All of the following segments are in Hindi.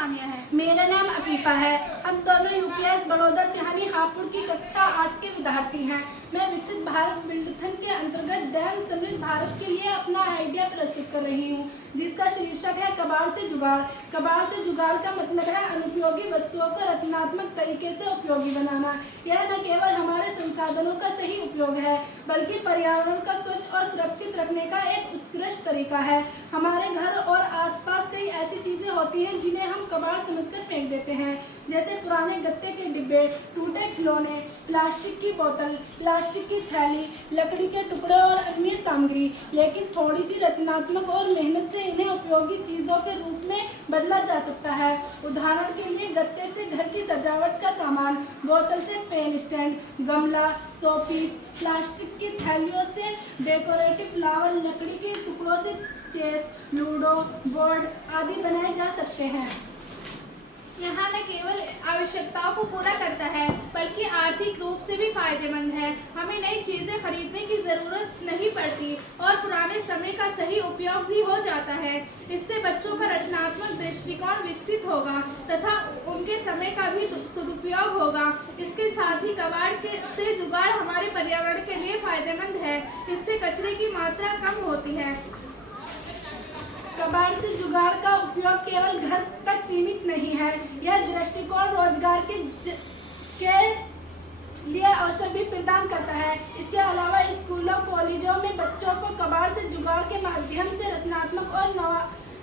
सानिया है। मेरा नाम अफीफा है। हम दोनों यूपीएस बड़ौदा सिहानी हापुड़ की कक्षा 8 के विद्यार्थी हैं। मैं विकसित भारत बिल्डथन के अंतर्गत डैम समृद्ध भारत के लिए अपना आइडिया प्रस्तुत कर रही हूँ, जिसका शीर्षक है कबाड़ से जुगाड़। कबाड़ से जुगाड़ का मतलब है अनुपयोगी वस्तुओं को रचनात्मक तरीके से उपयोगी बनाना। यह न केवल हमारे संसाधनों का सही उपयोग है, बल्कि पर्यावरण का स्वच्छ और सुरक्षित रखने का एक उत्कृष्ट तरीका है। हमारे घर और आसपास कई ऐसी चीजें होती हैं जिन्हें हम कबाड़ समझकर फेंक देते हैं, जैसे पुराने गत्ते के डिब्बे, टूटे खिलौने, प्लास्टिक की बोतल, प्लास्टिक की थैली, लकड़ी के टुकड़े और अन्य सामग्री। लेकिन थोड़ी सी रचनात्मक और मेहनत से इन्हें उपयोगी चीजों के रूप में बदला जा सकता है। उदाहरण के लिए गत्ते से घर की सजावट का सामान, बोतल से पेन स्टैंड, गमला, शोपीस, प्लास्टिक की थैलियों से डेकोरेटिव फ्लावर, लकड़ी के टुकड़ों से चेस, लूडो, बोर्ड आदि बनाए जा सकते हैं। यहाँ न केवल आवश्यकताओं को पूरा करता है, बल्कि आर्थिक रूप से भी फायदेमंद है। हमें नई चीजें खरीदने की जरूरत नहीं पड़ती और पुराने समय का सही उपयोग भी हो जाता है। इससे बच्चों का रचनात्मक दृष्टिकोण विकसित होगा तथा उनके समय का भी सदुपयोग होगा। इसके साथ ही कबाड़ से जुगाड़ हमारे पर्यावरण के लिए फायदेमंद है। इससे कचरे की मात्रा कम होती है। कबाड़ से जुगाड़ का उपयोग केवल घर तक सीमित नहीं है, यह दृष्टिकोण रोजगार के लिए अवसर भी प्रदान करता है। इसके अलावा स्कूलों कॉलेजों में बच्चों को कबाड़ से जुगाड़ के माध्यम से रचनात्मक और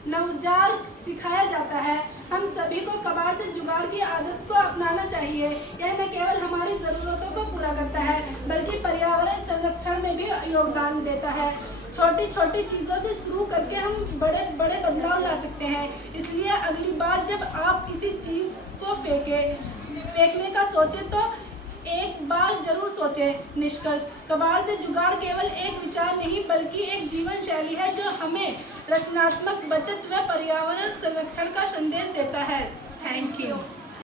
नवाचार सिखाया जाता है। हम सभी को कबाड़ से जुगाड़ की आदत को अपनाना चाहिए। यह न केवल हमारी ज़रूरतों को पूरा करता है, बल्कि पर्यावरण संरक्षण में भी योगदान देता है। छोटी छोटी चीज़ों से शुरू करके हम बड़े बड़े बदलाव ला सकते हैं। इसलिए अगली बार जब आप किसी चीज़ को फेंकने का सोचें तो एक बार जरूर सोचें। निष्कर्ष: कबाड़ से जुगाड़ केवल एक विचार नहीं, बल्कि एक जीवन शैली है जो हमें रचनात्मक बचत व पर्यावरण संरक्षण का संदेश देता है। Thank you.